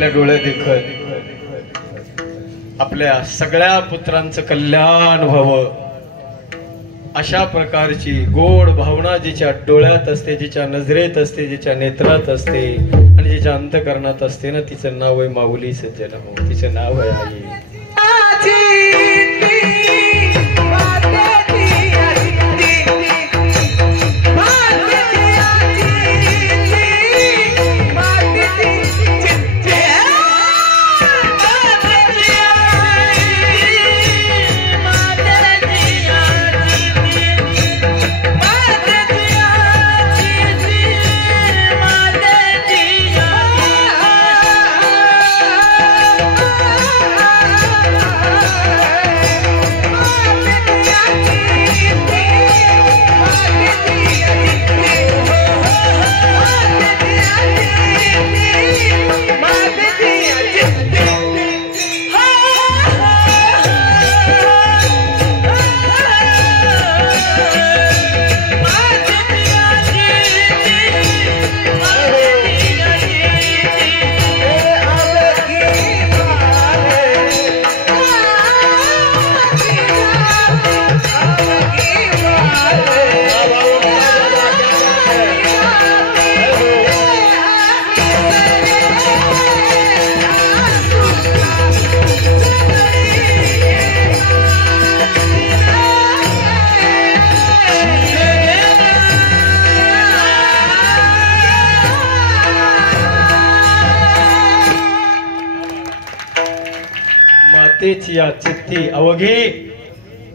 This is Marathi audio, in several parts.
आपल्या डोळे देखत आपल्या सगळ्या पुत्रांचं कल्याण व्हावं अशा प्रकारची गोड भावना जिच्या डोळ्यात असते, जिच्या नजरेत असते, जिच्या नेत्रात असते आणि जिच्या अंतकरणात असते ना, तिचं नाव आहे माऊली सज्जन हो. तिचं नाव आहे आई. मातेची या चित्ती अवघी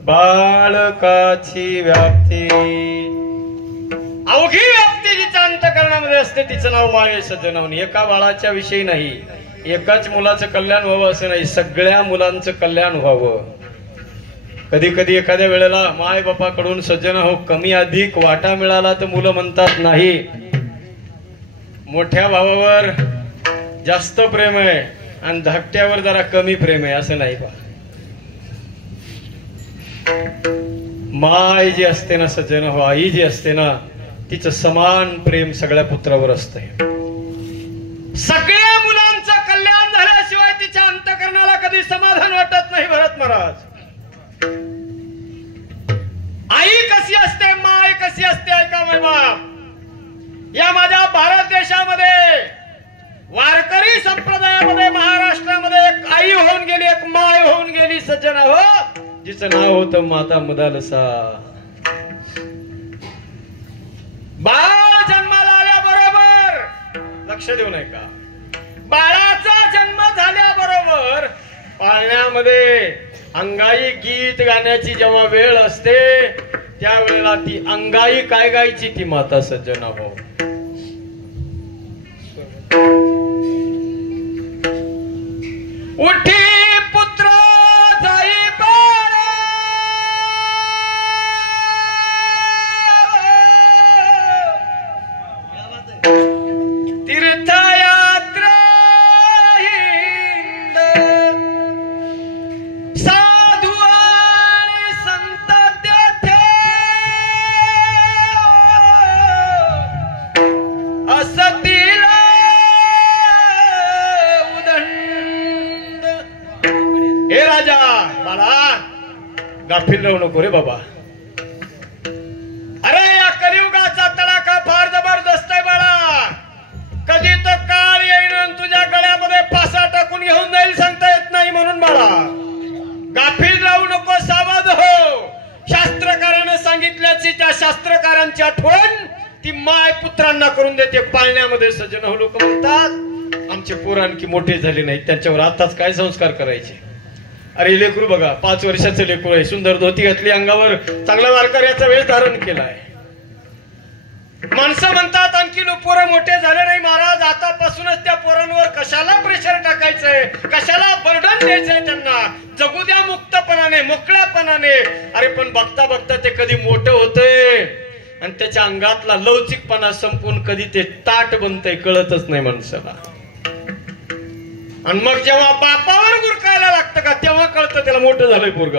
बाळकाची व्याप्ती, अवघी व्याप्ती जिच्या अंतकरणामध्ये असते तिचं नाव माय सज्जन. एका बाळाच्या विषयी नाही, एकाच मुलाचं कल्याण व्हावं असं नाही, सगळ्या मुलांचं कल्याण व्हावं. कधी कधी एखाद्या वेळेला माय बापाकडून सज्जन हो कमी अधिक वाटा मिळाला तर मुलं म्हणतात नाही, मोठ्या भावावर जास्त प्रेम आहे आणि धाकट्यावर जरा कमी प्रेम आहे असं नाही. पा माय जी असते ना सज्जन हो, आई जी असते ना, तिचं समान प्रेम सगळ्या पुत्रावर असते. सगळ्या मुलांचं कल्याण झाल्याशिवाय तिच्या अंतकरणाला कधी समाधान वाटत नाही. भरत महाराज, आई कशी असते, माय कशी असते ऐका माय बाप. या माझ्या भारत देशामध्ये वारकरी संप्रदायामध्ये महाराष्ट्रामध्ये एक आई होऊन गेली, एक माय होऊन गेली सज्जन हो, जिचं नाव होतं माता मुदालसा. बाळ जन्माला आल्याबरोबर लक्ष देऊ नये का, बाळाचा जन्म झाल्याबरोबर पाळण्यामध्ये अंगाई गीत गाण्याची जेव्हा वेळ असते त्यावेळेला ती अंगाई काय गायची, ती माता सज्जन हो. उठी पुत्र जाई बाळ, तीर्थयात्रा हिंड, साधू आणि संत तेथे असतील उदंड. हे राजा बाळा गाफील राहू नको रे बाबा. अरे या कलियुगाचा तडाखा फार जबरदस्त आहे बाळा. कधी तो काळ येईन आणि तुझ्या गळ्यामध्ये फासा टाकून घेऊन जाईल सांगता येत नाही. म्हणून बाळा गाफील राहू नको, सावध हो. शास्त्रकाराने सांगितल्याची त्या शास्त्रकारांची आठवण ती माय पुत्रांना करून देते पाळण्यामध्ये सज्जन हो. लोक म्हणतात आमचे पोर आणखी मोठे झाले नाही, त्यांच्यावर आताच काय संस्कार करायचे. अरे लेकरू बघा, 5 वर्षाचं लेकरू आहे, सुंदर धोती घातली अंगावर, चांगला वारकऱ्याचा वेश धारण केलाय. माणसं म्हणतात आणखी पोरं मोठे झाले नाही महाराज, आतापासूनच त्या पोरांवर कशाला प्रेशर टाकायचंय, कशाला बर्डन द्यायचंय, त्यांना जगू द्या मुक्तपणाने मोकळ्यापणाने. अरे पण बघता बघता ते कधी मोठं होतंय आणि त्याच्या अंगातला लवचिकपणा संपून कधी ते ताट बनतंय कळतच नाही माणसाला. आणि मग जेव्हा बापावर गुरकायला लागतं का तेव्हा कळतं त्याला मोठं झालंय पोरग.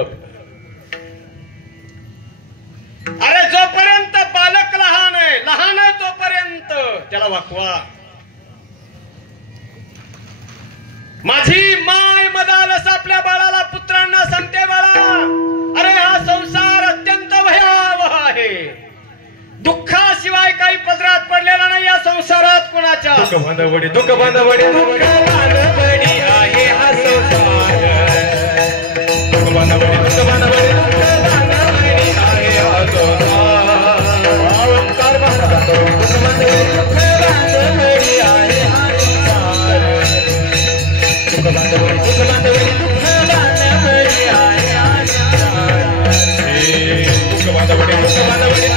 अरे जोपर्यंत बालक लहान आहे तोपर्यंत त्याला वाकवा. माझी माय मदालस आपल्या बाळाला पुत्रांना सांगते, बाळा अरे हा संसार अत्यंत भयावह आहे. दुःखाशिवाय काही पदरात पडलेला नाही या संसारात कोणाच्या. दुःख बांधवडी दुःख बांधवडी दुःख बांधवडी आहे हा संसार. दुःख बांधवडी दुःख बांधवडी दुःख बांधवडी आहे हा संसार. ओंकार महाराज दुःख बांधवडी दुःख बांधवडी आहे हा संसार. दुःख बांधवडी दुःख बांधवडी दुःख बांधवडी आहे हा संसार. दुःख बांधवडी दुःख बांधवडी